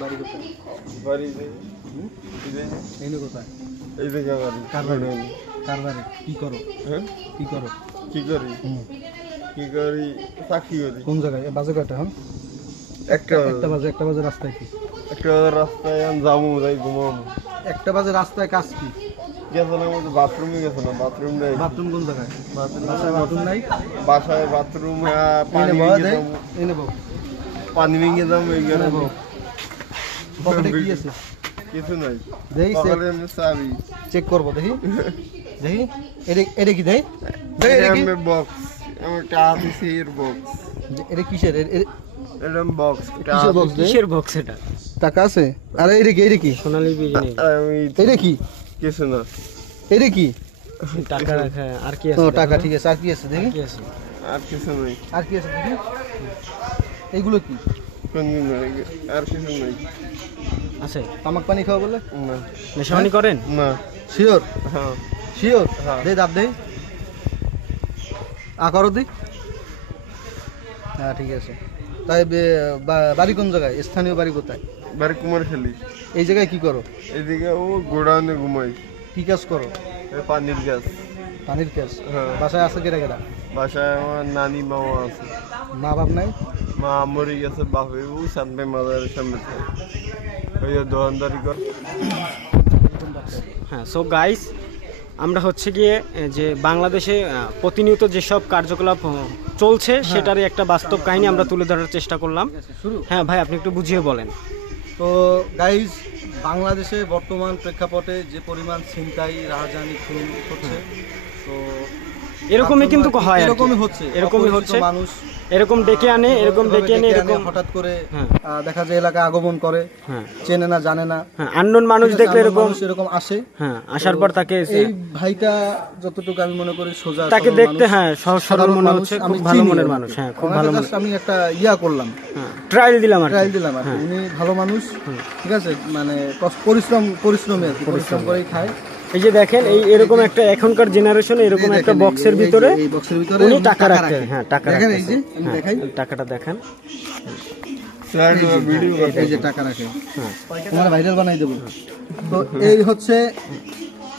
বাড়ি কোথায়? বাড়ি এই কোথায়? এই জায়গা বাড়ি। কার বাড়ি? কার বাড়ি? কি করো? হ্যাঁ কি করো? কি করি? কি করি? চাকরি করি। কোন জায়গায়? বাজে কয়টা? হ্যাঁ একটা একটা বাজে রাস্তায় কি? একটা রাস্তায় আমি যাবো, যাই ঘুমাবো। একটা বাজে রাস্তায় কাজ কি? গেছিলাম বাথরুমে, গেছে না বাথরুম নেই। বাথরুম কোন জায়গায়? বাসায় বাথরুম নাই? বাসায় বাথরুম পানি ভেঙে দাম এইখানে পকেটে কি আছে? কিছু নাই। দেখি চাবি চেক করবো, দেখি দেখি। এটা কি দেয়? বক্স আমার টাকা বক্স। এটা কিসের? এরকম বক্স। কিসের বক্স এটা? টাকা আছে? আরে এটা কি? সোনালী বিরিয়ানি। এটা কি? কিছু না। এটা কি? টাকা রাখা। আর কি আছে? ও টাকা, ঠিক আছে। আর কি আছে দেখি? কি আছে? আর কিছু নাই। আর কি আছে দেখি? এইগুলো কি? আর কিছু নাই। আছে তামাক পানি খাওয়া বলে? না। নেশা পানি করেন? না। শিওর? হ্যাঁ শিওর? হ্যাঁ। দে দাব দে। করো দি। হ্যাঁ ঠিক আছে। তাই বাড়ি কোন জায়গায়? স্থানীয় বাড়ি কোথায়? বাড়ি কুমার খেলি। এই জায়গায় কি করো? এদিকে ও গোডাউনে ঘুমাই। কি কাজ করো? পানির গ্যাস। পানির কাজ? হ্যাঁ। বাসায় আছে কেটা কেটা? বাসায় আমার নানি মামা আছে। মা বাপ নাই? মা মরে গেছে, বাপে ও সানবে মাজারের সামনে ওই দোকানদারি কর। হ্যাঁ, সো গাইস, আমরা হচ্ছে গিয়ে যে বাংলাদেশে প্রতিনিয়ত যেসব কার্যকলাপ চলছে সেটারই একটা বাস্তব কাহিনী আমরা তুলে ধরার চেষ্টা করলাম। হ্যাঁ ভাই, আপনি একটু বুঝিয়ে বলেন। তো গাইজ, বাংলাদেশে বর্তমান প্রেক্ষাপটে যে পরিমাণ ছিনতাই, রাহাজানি, খুন হচ্ছে, তো এরকমই কিন্তু হয়, এরকমই হচ্ছে, এরকমই হচ্ছে। মানুষ এরকম ডেকে আনে, এরকম হঠাৎ করে দেখা যায় এলাকায় আগমন করে, চেনে না জানে না, আননোন মানুষ দেখলে এরকম আসে। হ্যাঁ, আসার পর তাকে, এই ভাইটা যতটুকু আমি মনে করি সোজা, তাকে দেখতে সহজ সরল মনে হচ্ছে, খুব ভালো মনের মানুষ। হ্যাঁ, খুব ভালো মানুষ। আমি একটা করলাম, ট্রায়াল দিলাম। উনি ভালো মানুষ, ঠিক আছে, মানে পরিশ্রমী আর কি, পরিশ্রম করেই খায়। এই যে দেখেন, এরকম একটা এখনকার জেনারেশনে এরকম একটা বক্সের ভিতরে উনি টাকা রাখতে। হ্যাঁ, টাকা রাখতে। এই যে আমি দেখাই, টাকাটা দেখেন, এই যে টাকা রাখে। তোমার ভাইরাল বানাই দেবো। তো এই হচ্ছে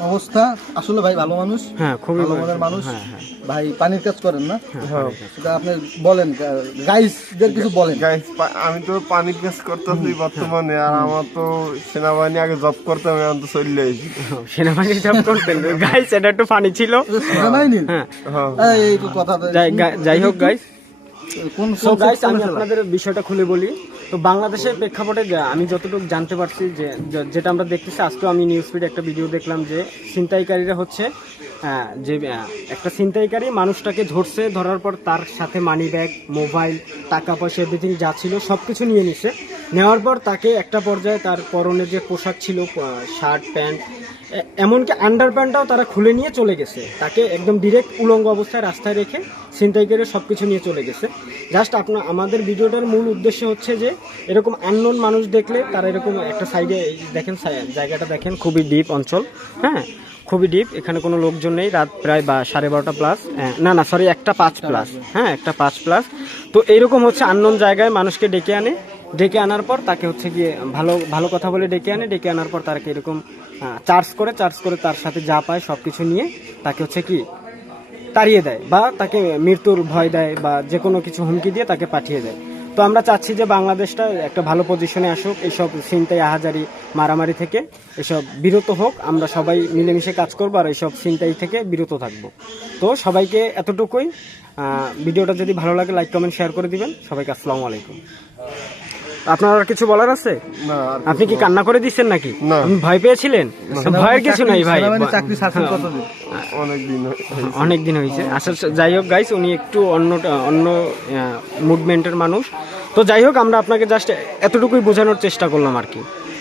অবস্থা। আসলে ভাই ভালো মানুষ, হ্যাঁ, খুবই ভালো মনের মানুষ। ভাই পানির কাজ করেন না? সেটা আপনি বলেন, গাইসদের কিছু বলেন। গাইস, আমি তো পানির কাজ করতেছি বর্তমানে, আর আমার তো সেনাবাহিনী আগে জব করতাম, এখন তো চলে এসেছি। সেনাবাহিনী জব করতেন? গাইস, এটা একটু ফানি ছিল। সেনাবাহিনী? হ্যাঁ, এই কথা। যাই হোক গাইস, আমি আপনাদের বিষয়টা খুলে বলি। তো বাংলাদেশের প্রেক্ষাপটে আমি যতটুকু জানতে পারছি, যে যেটা আমরা দেখতেছি, আজকেও আমি নিউজ ফিডে একটা ভিডিও দেখলাম যে ছিনতাইকারীরা হচ্ছে যে একটা ছিনতাইকারী মানুষটাকে ধরছে, ধরার পর তার সাথে মানি ব্যাগ, মোবাইল, টাকা পয়সা, এভরিথিং যা ছিল সব কিছু নিয়ে নিছে। নেওয়ার পর তাকে একটা পর্যায়ে তার পরনের যে পোশাক ছিল, শার্ট প্যান্ট, এমনকি আন্ডার প্যান্টটাও তারা খুলে নিয়ে চলে গেছে। তাকে একদম ডিরেক্ট উলঙ্গ অবস্থায় রাস্তায় রেখে ছিনতাইকারী সব কিছু নিয়ে চলে গেছে। জাস্ট আমাদের ভিডিওটার মূল উদ্দেশ্য হচ্ছে যে এরকম আননোন মানুষ দেখলে তারা এরকম একটা সাইডে দেখেন, জায়গাটা দেখেন, খুবই ডিপ অঞ্চল। হ্যাঁ, খুবই ডিপ, এখানে কোনো লোকজন নেই। রাত প্রায় 12:30 প্লাস, না সরি, 1:05 প্লাস। হ্যাঁ, 1:05 প্লাস। তো এইরকম হচ্ছে আননোন জায়গায় মানুষকে ডেকে আনে, ডেকে আনার পর তাকে হচ্ছে গিয়ে ভালো ভালো কথা বলে ডেকে আনে, ডেকে আনার পর তাকে এরকম চার্জ করে তার সাথে যা পায় সব কিছু নিয়ে তাকে হচ্ছে কি তাড়িয়ে দেয়, বা তাকে মৃত্যুর ভয় দেয়, বা যে কোনো কিছু হুমকি দিয়ে তাকে পাঠিয়ে দেয়। তো আমরা চাচ্ছি যে বাংলাদেশটা একটা ভালো পজিশনে আসুক, এইসব ছিনতাই, আহাজারি, মারামারি থেকে এসব বিরত হোক। আমরা সবাই মিলেমিশে কাজ করবো আর এইসব ছিনতাই থেকে বিরত থাকবো। তো সবাইকে এতটুকুই। ভিডিওটা যদি ভালো লাগে লাইক, কমেন্ট, শেয়ার করে দিবেন। সবাইকে আসসালামু আলাইকুম। আপনার আর কিছু বলার আছে? আপনি কি কান্না করে দিচ্ছেন নাকি? ভয় পেয়েছিলেন? ভয়ের কিছু নাই ভাই, অনেক দিন হয়েছে। আচ্ছা, যাই হোক গাইস, উনি একটু অন্য মুভমেন্টের মানুষ। তো যাই হোক, আমরা আপনাকে জাস্ট এতটুকুই বোঝানোর চেষ্টা করলাম আর কি।